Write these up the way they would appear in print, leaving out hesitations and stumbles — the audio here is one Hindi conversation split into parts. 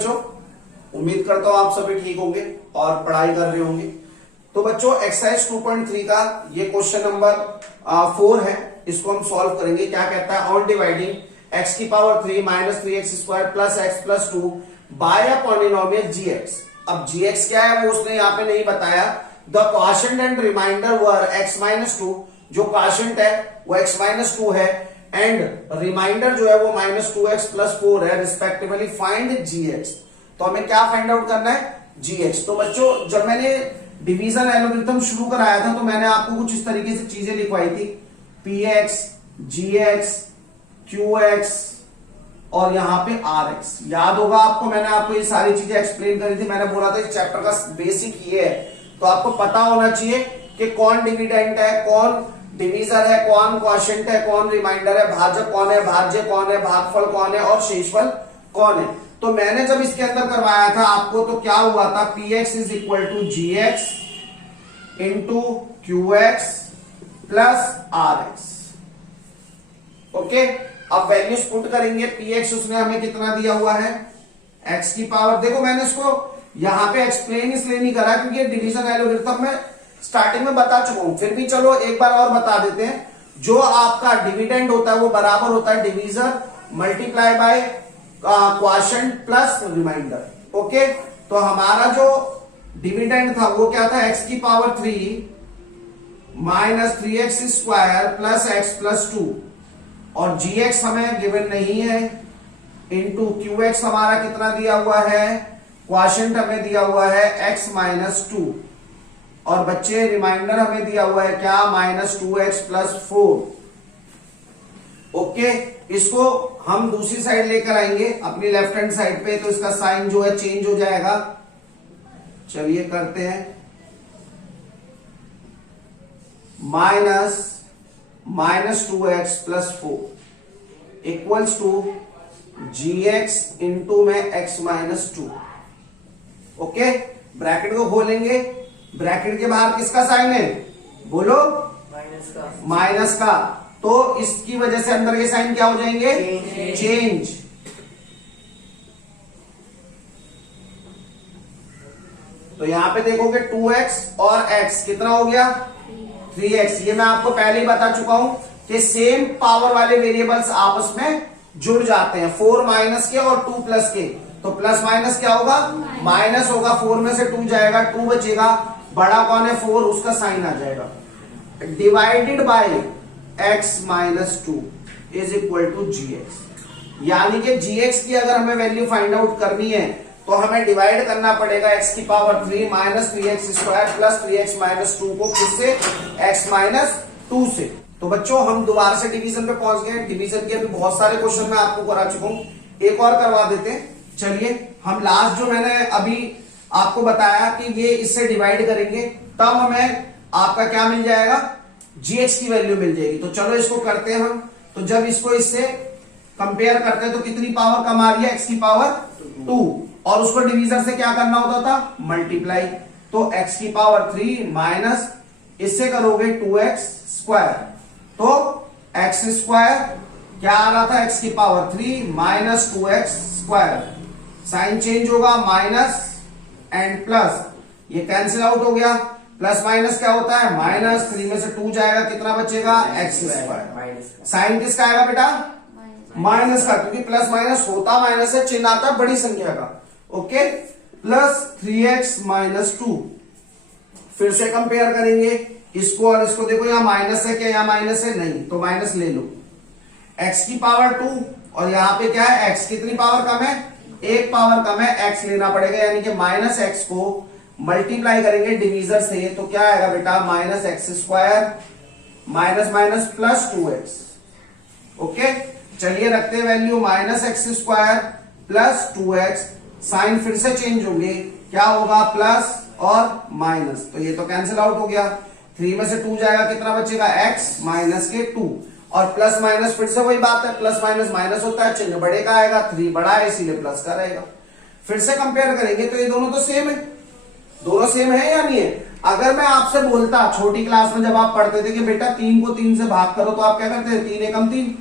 बच्चों, उम्मीद करता हूं आप सभी ठीक होंगे और पढ़ाई कर रहे होंगे। तो बच्चों एक्सरसाइज 2.3 का ये क्वेश्चन नंबर 4 है, इसको हम सॉल्व करेंगे। क्या कहता है, ऑन डिवाइडिंग एक्स की power 3 minus 3x square plus x plus 2 by a polynomial gx। अब gx क्या है वो उसने यहाँ पे नहीं बताया। The quotient and remainder were x minus 2, जो क्वोशिएंट है वो x माइनस 2 है एंड रिमाइंडर जो है वो माइनस 2x प्लस 4 है रिस्पेक्टिवली। Find gx। तो हमें क्या फाइंड आउट करना है, gx। तो बच्चों जब मैंने डिवीजन एल्गोरिथम शुरू कराया था तो मैंने आपको कुछ इस तरीके से चीजें लिखवाई थी, px, gx, qx और यहाँ पे rx। याद होगा आपको, मैंने आपको ये सारी चीजें एक्सप्लेन करी थी। मैंने बोला था इस चैप्टर का बेसिक ये है, तो आपको पता होना चाहिए कि कौन डिविडेंट है, कौन डिवीजर है, कौन क्वोशिएंट है, कौन रिमाइंडर है, भाजक कौन है, भाज्य कौन है, भागफल कौन है और शेषफल कौन है। तो मैंने जब इसके अंदर करवाया था आपको तो क्या हुआ था, px is equal to gx into qx plus rx। Okay, अब वैल्यूज पुट करेंगे। px उसने हमें कितना दिया हुआ है, x की पावर। देखो मैंने इसको यहां पे एक्सप्लेन इसलिए नहीं करा क्योंकि डिवीजन एल्गोरिथम में स्टार्टिंग में बता चुका हूं, फिर भी चलो एक बार और बता देते हैं। जो आपका डिविडेंड होता है वो बराबर होता है divisor multiply by quotient plus remainder. Okay, तो हमारा जो डिविडेंड था वो क्या था, x की power 3 minus 3x square plus x plus 2 और gx हमें गिवन नहीं है इंटू qx हमारा कितना दिया हुआ है, क्वोशिएंट हमें दिया हुआ है x माइनस 2 और बच्चे रिमाइंडर हमें दिया हुआ है क्या, माइनस 2x प्लस 4। ओके, इसको हम दूसरी साइड लेकर आएंगे अपनी लेफ्ट हैंड साइड पे, तो इसका साइन जो है चेंज हो जाएगा। चलिए करते हैं, minus 2x plus 4 equals to gx into में x माइनस 2। ओके, ब्रैकेट को खोलेंगे, ब्रैकेट के बाहर किसका साइन है, बोलो, माइनस का। तो इसकी वजह से अंदर के साइन क्या हो जाएंगे, चेंज। तो यहां पे देखोगे 2x और x कितना हो गया, 3x। ये मैं आपको पहले ही बता चुका हूं कि सेम पावर वाले वेरिएबल्स आपस में जुड़ जाते हैं, 4 माइनस के और 2 प्लस के। तो प्लस माइनस क्या होगा, माइनस होगा, 4 में से 2 जाएगा, 2 बचेगा, बड़ा कौन है 4, उसका साइन आ जाएगा। Divided by x minus 2 is equal to gx। यानी कि gx की अगर हमें वैल्यू फाइंड आउट करनी है तो हमें डिवाइड करना पड़ेगा x की power 3 minus 3x square plus 3x minus 2 को किससे, x माइनस 2 से। तो बच्चों हम दोबारा से डिवीजन पे पहुंच गए। डिवीजन के अभी बहुत सारे क्वेश्चन मैं आपको करा चुका हूं, एक और करवा देते हैं। चलिए, हम लास्ट जो मैंने अभी आपको बताया कि ये इससे डिवाइड करेंगे तब हमें आपका क्या मिल जाएगा, gx की वैल्यू मिल जाएगी। तो चलो इसको करते हैं हम। तो जब इसको इससे कंपेयर करते हैं तो कितनी पावर कम आ रही है, x की पावर 2 और उसको डिवीजर से क्या करना होता था, मल्टीप्लाई। तो x की पावर 3 माइनस इससे करोगे 2x स्क्वायर, तो x स्क्वायर क्या आ रहा था, x की power 3 minus 2x square. Sign change होगा, माइनस एंड प्लस, ये कैंसिल आउट हो गया। प्लस माइनस क्या होता है, माइनस, 3 में से 2 जाएगा, कितना बचेगा, x स्क्वायर। साइन किसका आएगा बेटा, माइनस का, क्योंकि प्लस माइनस होता माइनस है, चिन्ह आता बड़ी संख्या का। Okay, plus 3x minus 2। फिर से कंपेयर करेंगे इसको और इसको। देखो यहाँ माइनस है क्या, यहाँ माइनस है नहीं, तो माइनस ले लो। x की पावर 2 और यहाँ पे क्या है, x कितनी पावर कम है, 1 पावर कम है, x लेना पड़ेगा। यानी कि माइनस x को मल्टीप्लाई करेंगे डिवीजर से, तो क्या आएगा बेटा, minus x square minus minus plus 2x। Okay, चलिए रखते हैं value, minus x square plus 2x। Sign फिर से चेंज होंगे, क्या होगा, प्लस और माइनस, तो ये तो कैंसिल आउट हो गया। 3 में से 2 जाएगा, कितना बचेगा, x माइनस के 2 और प्लस माइनस फिर से वही बात है, प्लस माइनस माइनस होता है, चिन्ह बड़े का आएगा, 3 बड़ा है इसीलिए प्लस का रहेगा। फिर से कंपेयर करेंगे तो ये दोनों तो सेम है, दोनों सेम है या नहीं है। अगर मैं आपसे बोलता छोटी क्लास में जब आप पढ़ते थे कि बेटा 3 को 3 से भाग करो, तो आप क्या करते थे, 3 एकम 3।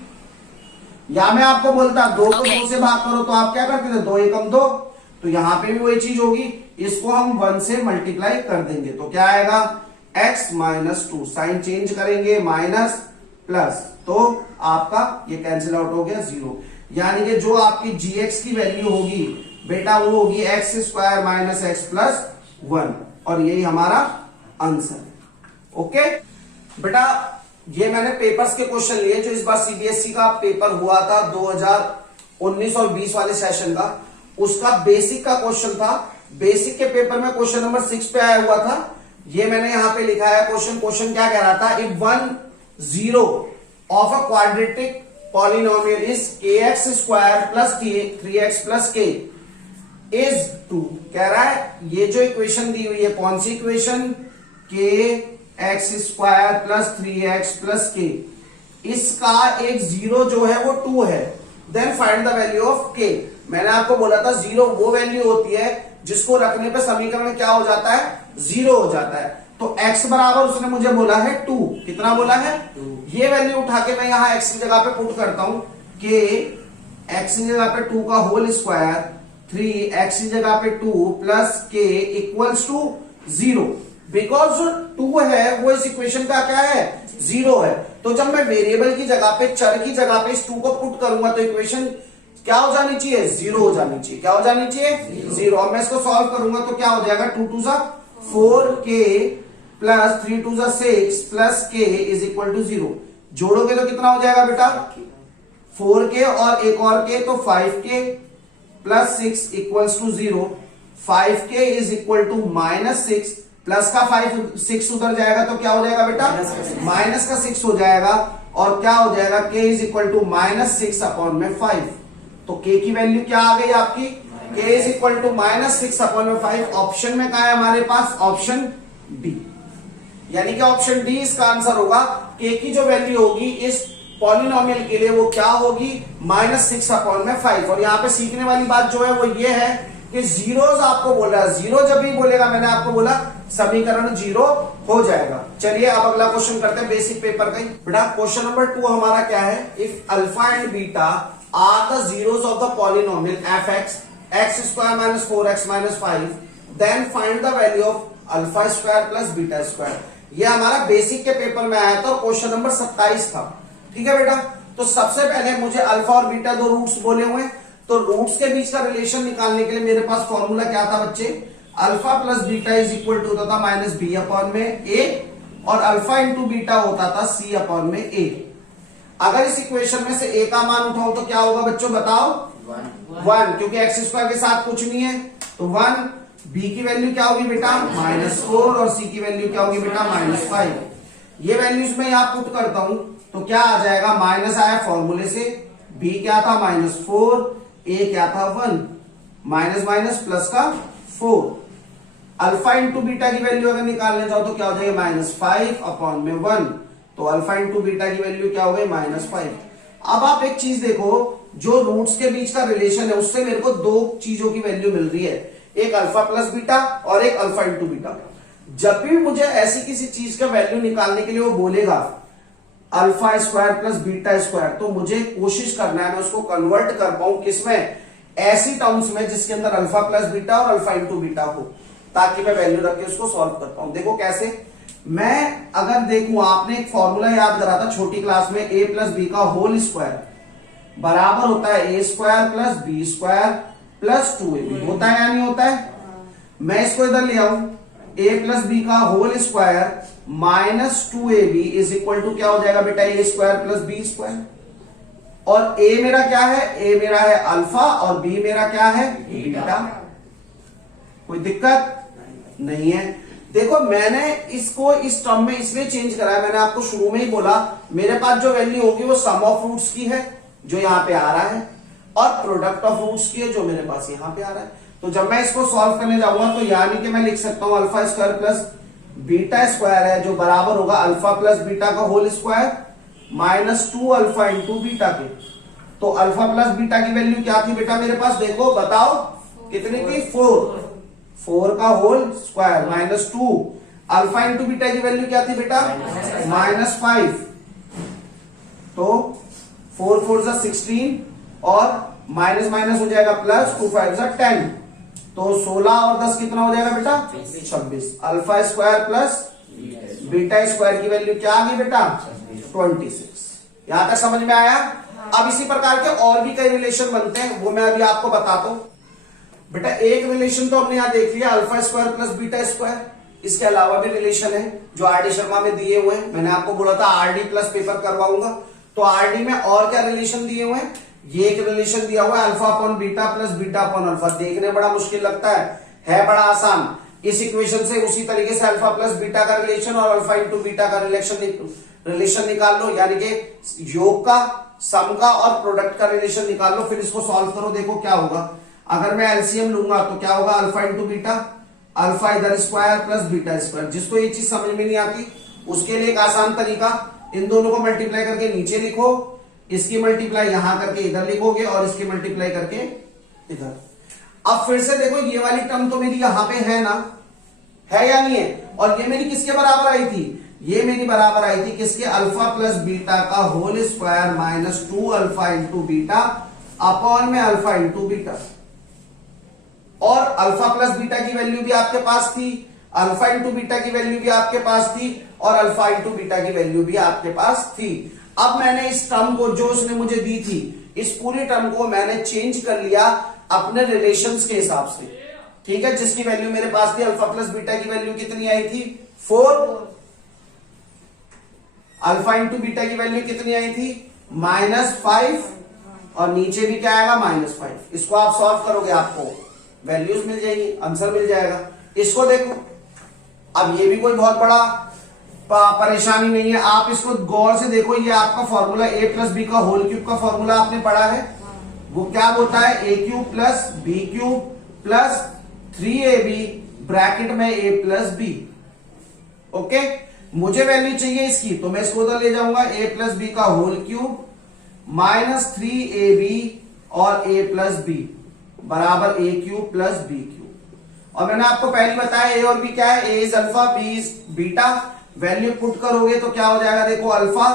या मैं आपको बोलता 2 को 2 से भाग करो, तो आप क्या करते थे, 2 एकम 2। तो यहां पे भी वही चीज होगी, इसको हम 1 से मल्टीप्लाई कर देंगे तो क्या आएगा x माइनस 2, साइन चेंज करेंगे माइनस प्लस, तो आपका ये कैंसिल आउट हो गया 0। यानी कि जो आपकी gx की वैल्यू होगी बेटा वो होगी x square minus x plus 1, और यही हमारा आंसर। ओके बेटा, ये मैंने पेपर्स के क्वेश्चन लिए जो इस बार सीबीएसई का पेपर हुआ था 2019 और 20 वाले सेशन का, उसका बेसिक का क्वेश्चन था। बेसिक के पेपर में क्वेश्चन नंबर 6 पे आया हुआ था, ये मैंने यहां पे लिखा है क्वेश्चन क्या कह रहा था, if 1 0 of a quadratic polynomial is kx square plus 3x plus k is 2, कह रहा है ये जो इक्वेशन दी हुई है कौन सी equation, kx square plus 3x plus k, इसका एक जीरो जो है वो 2 है, then find the value of k। मैंने आपको बोला था जीरो वो वैल्यू होती है जिसको रखने पे समीकरण क्या हो जाता है, जीरो हो जाता है। तो x बराबर उसने मुझे बोला है 2, कितना बोला है 2। ये वैल्यू उठा के मैं यहां x की जगह पे पुट करता हूं कि x की जगह पे 2 का होल स्क्वायर 3x की जगह पे 2 plus k equals to 0, because जो 2 है वो इस इक्वेशन का क्या है, 0 है। तो जब मैं वेरिएबल की जगह पे, चर की जगह पे इस 2 को पुट करूंगा तो इक्वेशन क्या हो जानी चाहिए, 0 हो जानी चाहिए। क्या हो जानी चाहिए, 0। अब मैं इसको सॉल्व करूंगा तो क्या हो जाएगा, 2 2 जा 4k प्लस 3 2 जा 6 plus k is equal to 0। जोड़ोगे तो कितना हो जाएगा बेटा, 4k और एक और k तो 5k plus 6 equals to 0। 5k is equal to minus 6, plus का 6 उधर जाएगा तो क्या हो जाएगा बेटा, माइनस का 6 हो जाएगा, और क्या हो जाएगा k is equal to minus 6 upon में 5। तो k की वैल्यू क्या आ गई आपकी, k is equal to minus 6 upon में 5। ऑप्शन में कहा है हमारे पास, ऑप्शन डी, यानी कि ऑप्शन डी इसका आंसर होगा। k की जो वैल्यू होगी इस पॉलिनोमियल के लिए वो क्या होगी, माइनस 6 अपॉन में 5। और यहाँ पे सीखने वाली बात जो है वो ये है कि जीरोस आपको बोल रहा है, जीरो जब भी बोलेगा मैंने आपको बोला समीकरण 0 हो जाएगा। चलिए अब अगला क्वेश्चन करते हैं बेसिक पेपर का ही। बेटा क्वेश्चन नंबर 2 हमारा क्या है, if alpha and beta are the zeros of the polynomial f x square minus 4x minus 5, then find the value of alpha square plus beta square. ये हमारा बेसिक के पेपर में आया था और क्वेश्चन नंबर 27 था। ठीक है बेटा, तो सबसे पहले मुझे अल्फा और बीटा दो रूट्स बोले हुए, तो रूट्स के बीच का रिलेशन निकालने के लिए मेरे पास फॉर्मूला क्या था बच्चे, alpha plus beta is equal to होता था माइनस बी अपॉन में ए, और अल्फा इंटू बीटा होता था सी अपॉन में ए। अगर इस इक्वेशन में से ए का मान उठाओ तो क्या होगा बच्चों बताओ, 1, क्योंकि एक्स स्क्वायर के साथ कुछ नहीं है तो 1। बी की वैल्यू क्या होगी बेटा, -4, और सी की वैल्यू क्या होगी बेटा, -5। ये वैल्यूज में यहां पुट करता हूं तो क्या आ जाएगा, माइनस आया फॉर्मूले से, बी क्या था -4, ए क्या था 1, माइनस माइनस प्लस का 4। अल्फा इंटू बीटा की वैल्यू अगर निकालने जाओ तो क्या हो जाएगा, -5 अपॉन में 1, तो अल्फा इंटू बीटा की वैल्यू क्या हो गई, -5। अब आप एक चीज देखो, जो रूट्स के बीच का रिलेशन है उससे मेरे को दो चीजों की वैल्यू मिल रही है, एक अल्फा प्लस बीटा और एक अल्फा इंटू बीटा। जब भी मुझे ऐसी किसी चीज का वैल्यू निकालने के लिए वो बोलेगा alpha square plus beta square, तो मुझे कोशिश करना है मैं उसको कन्वर्ट कर पाऊं किसमें, ऐसी टर्म्स में जिसके अंदर अल्फा प्लस बीटा और अल्फा इंटू बीटा हो, ताकि मैं वैल्यू रख के उसको सॉल्व कर पाऊं। देखो कैसे, मैं अगर देखूं, आपने एक फॉर्मूला याद करा था छोटी क्लास में, ए प्लस बी का होल स्क्वायर बराबर होता है a square plus b square plus 2ab, होता है या नहीं होता है। मैं इसको इधर ले आऊं, ए प्लस बी का whole square minus 2ab is equal to क्या हो जाएगा बेटा, a square plus b square. और ए मेरा क्या है, ए मेरा है अल्फा और बी मेरा क्या है, बीटा। कोई दिक्कत नहीं है। देखो मैंने इसको इस टर्म में इसलिए चेंज करा है, मैंने आपको शुरू में ही बोला मेरे पास जो वैल्यू होगी वो सम ऑफ रूट्स की है जो यहां पे आ रहा है, और प्रोडक्ट ऑफ रूट्स की है जो मेरे पास यहां पे आ रहा है। तो जब मैं इसको सॉल्व करने जाऊंगा तो यानी कि मैं लिख सकता हूं alpha square plus beta square है जो बराबर होगा अल्फा प्लस बीटा का whole square minus 2 alpha into beta के। तो अल्फा प्लस बीटा की वैल्यू क्या थी बेटा मेरे पास, देखो बताओ कितनी थी, 4 का whole square minus 2, alpha into beta की वैल्यू क्या थी बेटा, -5। तो 4 4 16 और माइनस माइनस हो जाएगा प्लस, 2 5 10। तो 16 और 10 कितना हो जाएगा बेटा? 26। Alpha square plus beta square की वैल्यू क्या आ गई बेटा? 26। यहां तक समझ में आया? अब इसी प्रकार के और भी कई रिलेशन बनते हैं, वो मैं अभी आपको बताता हूं। बेटा एक रिलेशन तो हमने यहां देख लिया, alpha square plus beta square. इसके अलावा भी रिलेशन है जो आरडी शर्मा में दिए हुए हैं। मैंने आपको बोला था आरडी प्लस पेपर करवाऊंगा, तो आरडी में और क्या रिलेशन दिए हुए हैं? ये एक रिलेशन दिया हुआ है alpha upon beta plus beta upon alpha. देखने बड़ा मुश्किल लगता है बड़ा आसान। इस इक्वेशन से उसी तरीके से अल्फा प्लस बीटा का रिलेशन और अल्फा इंटू बीटा का रिलेशन निकाल लो, यानी कि योग का, सम का और प्रोडक्ट का रिलेशन निकाल लो। फिर इसको सॉल्व करो, देखो क्या होगा। अगर मैं एलसीएम लूंगा तो क्या होगा? अल्फा इंटू बीटा, अल्फा इधर स्क्वायर प्लस बीटा स्क्वायर। जिसको ये चीज समझ में नहीं आती उसके लिए एक आसान तरीका, इन दोनों को मल्टीप्लाई करके नीचे लिखो, इसकी मल्टीप्लाई यहां करके इधर लिखोगे और इसकी मल्टीप्लाई करके इधर। अब फिर से देखो, ये वाली टर्म तो मेरी यहां पे है ना, है या नहीं है? और ये मेरी किसके बराबर आई थी? ये मेरी बराबर आई थी किसके? अल्फा प्लस बीटा का whole square minus 2 alpha into beta upon में अल्फा इंटू बीटा। और अल्फा प्लस बीटा की वैल्यू भी आपके पास थी, अल्फा इंटू बीटा की वैल्यू भी आपके पास थी और अल्फा इंटू बीटा की वैल्यू भी आपके पास थी। अब मैंने इस टर्म को जो उसने मुझे दी थी, इस पूरी टर्म को मैंने चेंज कर लिया अपने रिलेशंस के हिसाब से, ठीक है? जिसकी वैल्यू मेरे पास थी, अल्फा प्लस बीटा की वैल्यू कितनी आई थी? 4। अल्फा इंटू बीटा की वैल्यू कितनी आई थी? -5। और नीचे भी क्या आएगा? -5। इसको आप सॉल्व करोगे, आपको वैल्यूज मिल जाएगी, आंसर मिल जाएगा। इसको देखो, अब ये भी कोई बहुत बड़ा परेशानी नहीं है। आप इसको गौर से देखो, ये आपका फॉर्मूला a प्लस बी का होल क्यूब का फॉर्मूला आपने पढ़ा है। वो क्या बोलता है? a cube plus b cube plus 3ab bracket में a प्लस बी। ओके, मुझे वैल्यू चाहिए इसकी, तो मैं इसको उधर ले जाऊंगा, a प्लस बी का होल क्यूब माइनस 3ab और a प्लस बी बराबर a cube plus b cube. और मैंने आपको पहले बताया a और b क्या है? a is alpha, b is beta. Value put करोगे तो क्या हो जाएगा? देखो, alpha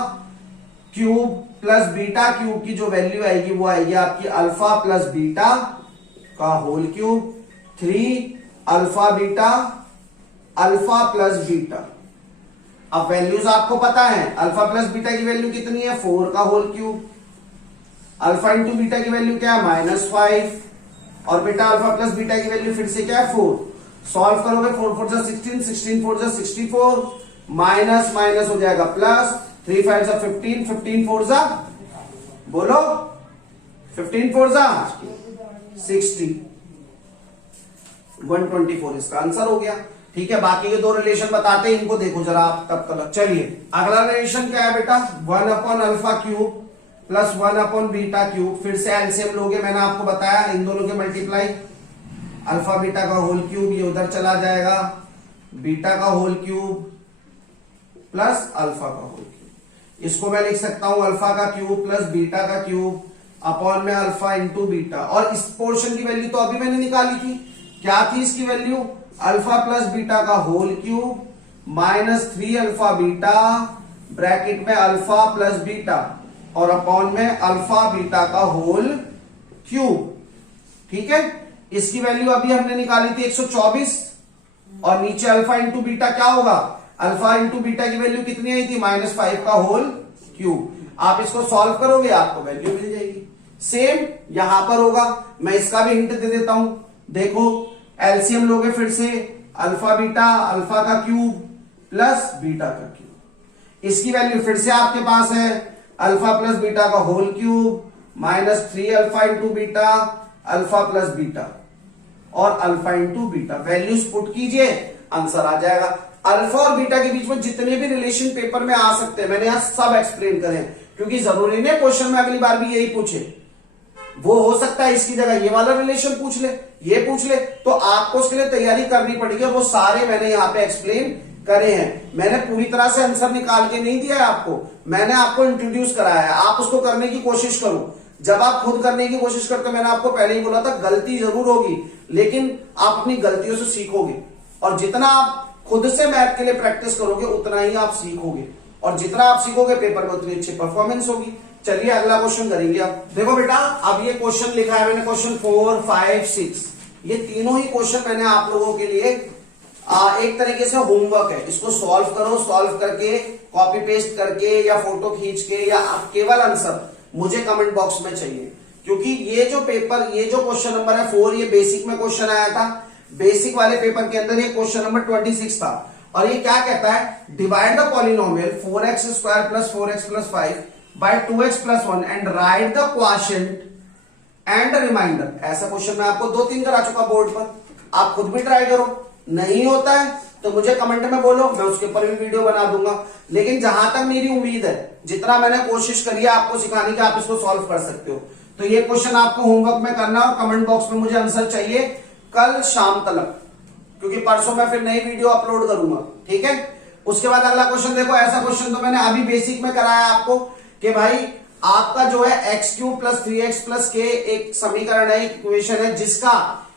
cube plus beta cube की जो वैल्यू आएगी वो आएगी आपकी अल्फा प्लस बीटा का whole cube 3 alpha beta alpha plus beta. अब वैल्यूज आपको पता है, अल्फा प्लस बीटा की वैल्यू कितनी है? 4 का whole cube. Alpha into beta की वैल्यू क्या है? -5। और बेटा अल्फा प्लस बीटा की वैल्यू फिर से क्या है? 4। सॉल्व करोगे, 4 4 जा 16, 16 4 जा 64, माइनस माइनस हो जाएगा प्लस, 3 5 जा 15, 15 4 जा, बोलो 15 4 जा 60, 124 इसका आंसर हो गया। ठीक है, बाकी के दो रिलेशन बताते हैं, इनको देखो जरा आप तब तक। चलिए अगला रिलेशन क्या है बेटा? 1 upon alpha cube plus 1 upon beta cube. फिर से एलसीएम लोगे, मैंने आपको बताया इन दोनों के मल्टीप्लाई, अल्फा बीटा का होल क्यूब ये उधर चला जाएगा, बीटा का होल क्यूब प्लस अल्फा का होल क्यूब। इसको मैं लिख सकता हूं अल्फा का क्यूब प्लस बीटा का क्यूब अपॉन में अल्फा इंटू बीटा। और इस पोर्शन की वैल्यू तो अभी मैंने निकाली थी, क्या थी इसकी वैल्यू? अल्फा प्लस बीटा का whole cube minus 3 alpha beta bracket में अल्फा प्लस बीटा और अपॉन में अल्फा बीटा का होल क्यूब। ठीक है, इसकी वैल्यू अभी हमने निकाली थी 124 और नीचे अल्फा इंटू बीटा क्या होगा? अल्फा इंटू बीटा की वैल्यू कितनी आई थी? -5 का होल क्यूब। आप इसको सॉल्व करोगे आपको वैल्यू मिल जाएगी। सेम यहां पर होगा, मैं इसका भी हिंट दे देता हूं। देखो एलसीएम लोगे फिर से, अल्फा बीटा अल्फा का क्यूब प्लस बीटा का क्यूब। इसकी वैल्यू फिर से आपके पास है अल्फा प्लस बीटा का whole cube minus 3 alpha into beta alpha plus beta और alpha into beta. Values put कीजिए, आंसर आ जाएगा। अल्फा और बीटा के बीच में जितने भी रिलेशन पेपर में आ सकते हैं मैंने यहां सब एक्सप्लेन करे, क्योंकि जरूरी नहीं क्वेश्चन में अगली बार भी यही पूछे। वो हो सकता है इसकी जगह ये वाला रिलेशन पूछ ले, ये पूछ ले, तो आपको उसके लिए तैयारी करनी पड़ेगी। वो सारे मैंने यहाँ पे एक्सप्लेन करे हैं। मैंने पूरी तरह से आंसर निकाल के नहीं दिया है आपको, मैंने आपको इंट्रोड्यूस कराया है। आप उसको करने की कोशिश करो। जब आप खुद करने की कोशिश करते, मैंने आपको पहले ही बोला था गलती जरूर होगी, लेकिन आप अपनी गलतियों से सीखोगे। और जितना आप खुद से मैथ के लिए प्रैक्टिस करोगे उतना ही आप सीखोगे, और जितना आप सीखोगे पेपर में उतनी अच्छी परफॉर्मेंस होगी। चलिए अगला क्वेश्चन करेंगे। अब देखो बेटा, अब ये क्वेश्चन लिखा है मैंने, क्वेश्चन 4, 5, 6। ये तीनों ही क्वेश्चन मैंने आप लोगों के लिए एक तरीके से होमवर्क है, इसको सॉल्व करो, सॉल्व करके कॉपी पेस्ट करके या फोटो खींच के या केवल आंसर मुझे कमेंट बॉक्स में चाहिए, क्योंकि ये जो पेपर, ये जो क्वेश्चन नंबर है 4, ये बेसिक में क्वेश्चन आया था। बेसिक वाले पेपर के अंदर ये क्वेश्चन नंबर 26 था और ये क्या कहता है, divide the polynomial 4x square plus 4x plus 5 by 2x plus 1 and write the quotient and remainder. ऐसा क्वेश्चन मैं आपको 2-3 करा चुका बोर्ड पर, आप खुद भी ट्राई करो। नहीं होता है तो मुझे कमेंट में बोलो, मैं उसके ऊपर भी वीडियो बना दूंगा। लेकिन जहां तक मेरी उम्मीद है, जितना मैंने कोशिश करी है आपको सिखाने की, आप इसको सॉल्व कर सकते हो। तो ये क्वेश्चन आपको होमवर्क में करना और कमेंट बॉक्स में मुझे आंसर चाहिए कल शाम तक, क्योंकि परसों मैं फिर नई वीडियो अपलोड करूंगा, ठीक है। उसके बाद अगला क्वेश्चन देखो, ऐसा क्वेश्चन तो मैंने अभी बेसिक में कराया आपको कि भाई आपका जो है x cube plus 3x plus के एक समीकरण है, एक इक्वेशन है जिसका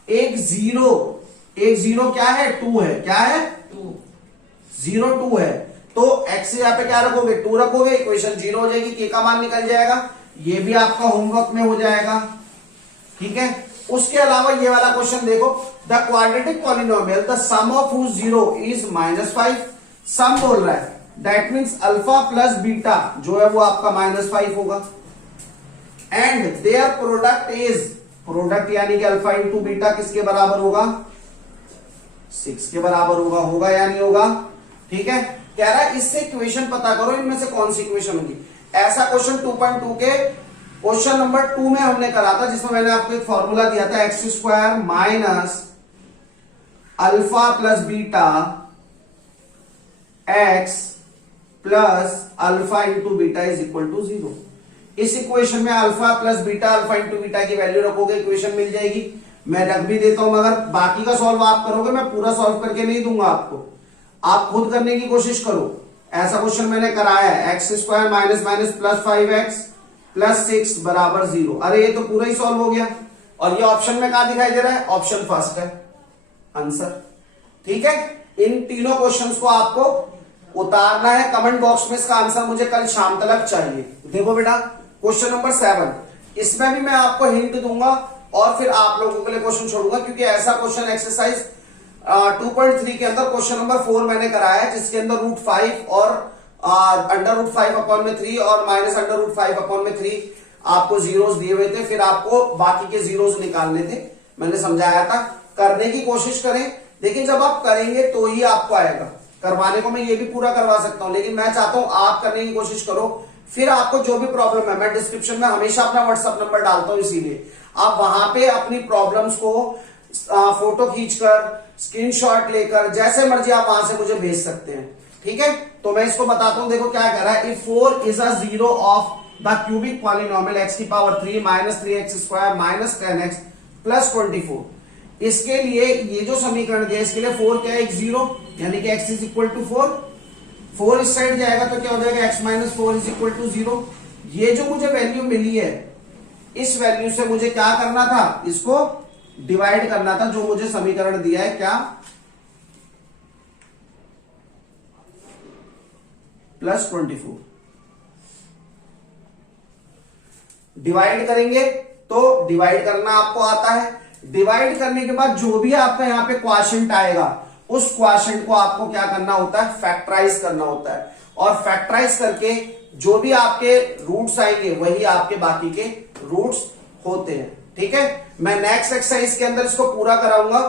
एक जीरो क्या है, 2 है। क्या है? 2 है। तो x यहाँ पे क्या रखोगे, 2 रखोगे, इक्वेशन 0 हो जाएगी, k का मान निकल जाएगा। ये भी आपका होमवर्क में हो जाएगा, ठीक है। उसके अलावा ये वाला क्वेश्चन देखो, the quadratic polynomial the sum of whose 0 is -5। Sum बोल रहा है, that means alpha plus beta जो है वो आपका -5 होगा। And their product is, product यानी कि अल्फा इंटू बीटा किसके बराबर होगा, 6 के बराबर होगा। होगा या नहीं होगा? ठीक है। कह रहा है इससे इक्वेशन पता करो, इनमें से कौन सी इक्वेशन होगी। ऐसा क्वेश्चन 2.2 के क्वेश्चन नंबर 2 में हमने करा था, जिसमें मैंने आपको एक फॉर्मूला दिया था, x square minus alpha plus beta x plus alpha into beta is equal to 0। इस इक्वेशन में alpha plus beta, alpha into beta की वैल्यू रखोगे, इक्वेशन मिल जाएगी। मैं रख भी देता हूं, मगर बाकी का सॉल्व आप करोगे, मैं पूरा सॉल्व करके नहीं दूंगा आपको, आप खुद करने की कोशिश करो। ऐसा क्वेश्चन मैंने कराया है, x square minus minus plus 5x plus 6 बराबर 0। अरे ये तो पूरा ही सॉल्व हो गया। और ये ऑप्शन में कहां दिखाई दे रहा है, ऑप्शन फर्स्ट है आंसर, ठीक है। इन तीनों क्वेश्चंस को आपको उतारना है कमेंट बॉक्स में, इसका आंसर मुझे कल शाम तक चाहिए। देखो बेटा क्वेश्चन नंबर 7, इसमें भी मैं आपको हिंट दूंगा और फिर आप लोगों के लिए क्वेश्चन छोड़ूंगा, क्योंकि ऐसा क्वेश्चन एक्सरसाइज 2.3 के अंदर क्वेश्चन नंबर 4 मैंने कराया है, जिसके अंदर √5 और √5/3 और -√5/3 आपको जीरोस दिए हुए थे, फिर आपको बाकी के जीरोस निकालने थे। मैंने समझाया था, करने की कोशिश करें। देखिए जब आप करेंगे तो ही आपको आएगा। करवाने को मैं ये भी पूरा करवा सकता हूं, लेकिन मैं चाहता हूं आप करने की कोशिश करो। फिर आपको जो भी प्रॉब्लम है, मैं डिस्क्रिप्शन में हमेशा अपना व्हाट्सएप नंबर डालता हूं, इसीलिए आप वहां पे अपनी प्रॉब्लम्स को फोटो खींचकर, स्क्रीनशॉट लेकर, जैसे मर्जी आप वहां से मुझे भेज सकते हैं, ठीक है। तो मैं इसको बताता हूं, देखो क्या कह रहा है, if 4 is a zero of the cubic polynomial x की power 3 minus 3x square minus 10x plus 24। इसके लिए ये जो समीकरण दिया, इसके लिए 4 क्या है, एक जीरो, यानी कि x इज इक्वल टू 4। 4 इस साइड जाएगा तो क्या हो जाएगा, x minus 4 is equal to 0। ये जो मुझे वैल्यू मिली है, इस वैल्यू से मुझे क्या करना था, इसको डिवाइड करना था, जो मुझे समीकरण दिया है, क्या, प्लस 24। डिवाइड करेंगे तो डिवाइड करना आपको आता है। डिवाइड करने के बाद जो भी आपका यहां पे क्वोशिएंट आएगा, उस क्वोशिएंट को आपको क्या करना होता है, फैक्टराइज करना होता है। और फैक्टराइज करके जो भी आपके रूट्स आएंगे, वही आपके बाकी के रूट्स होते हैं, ठीक है। मैं नेक्स्ट एक्सरसाइज के अंदर इसको पूरा कराऊंगा,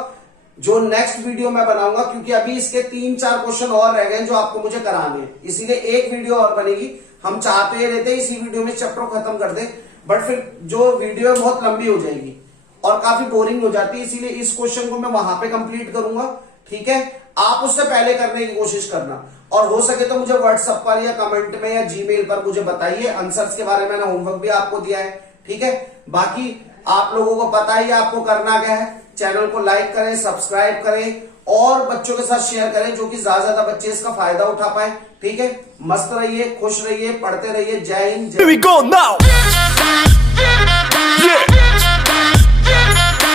जो नेक्स्ट वीडियो में बनाऊंगा, क्योंकि अभी इसके 3-4 क्वेश्चन और रह गए जो आपको मुझे कराने हैं, इसीलिए एक वीडियो और बनेगी। हम चाहते ये रहते इसी वीडियो में चैप्टर खत्म कर दे, बट फिर जो वीडियो है बहुत लंबी हो जाएगी और काफी बोरिंग हो जाती है, इसीलिए इस क्वेश्चन को मैं वहां पे कंप्लीट करूंगा, ठीक है। आप उससे पहले करने की कोशिश करना, और हो सके तो मुझे व्हाट्सएप पर या कमेंट में या जीमेल पर मुझे बताइए। आंसर्स के बारे में मैंने होमवर्क भी आपको दिया है, ठीक है। बाकी आप लोगों को पता ही आपको करना क्या है, चैनल को लाइक करें, सब्सक्राइब करें और बच्चों के साथ शेयर करें, जो कि ज्यादा से ज्यादा बच्चे इसका फायदा उठा पाए, ठीक है। मस्त रहिए, खुश रहिए, पढ़ते रहिए। जय हिंद, जय। Here we go now. Yeah.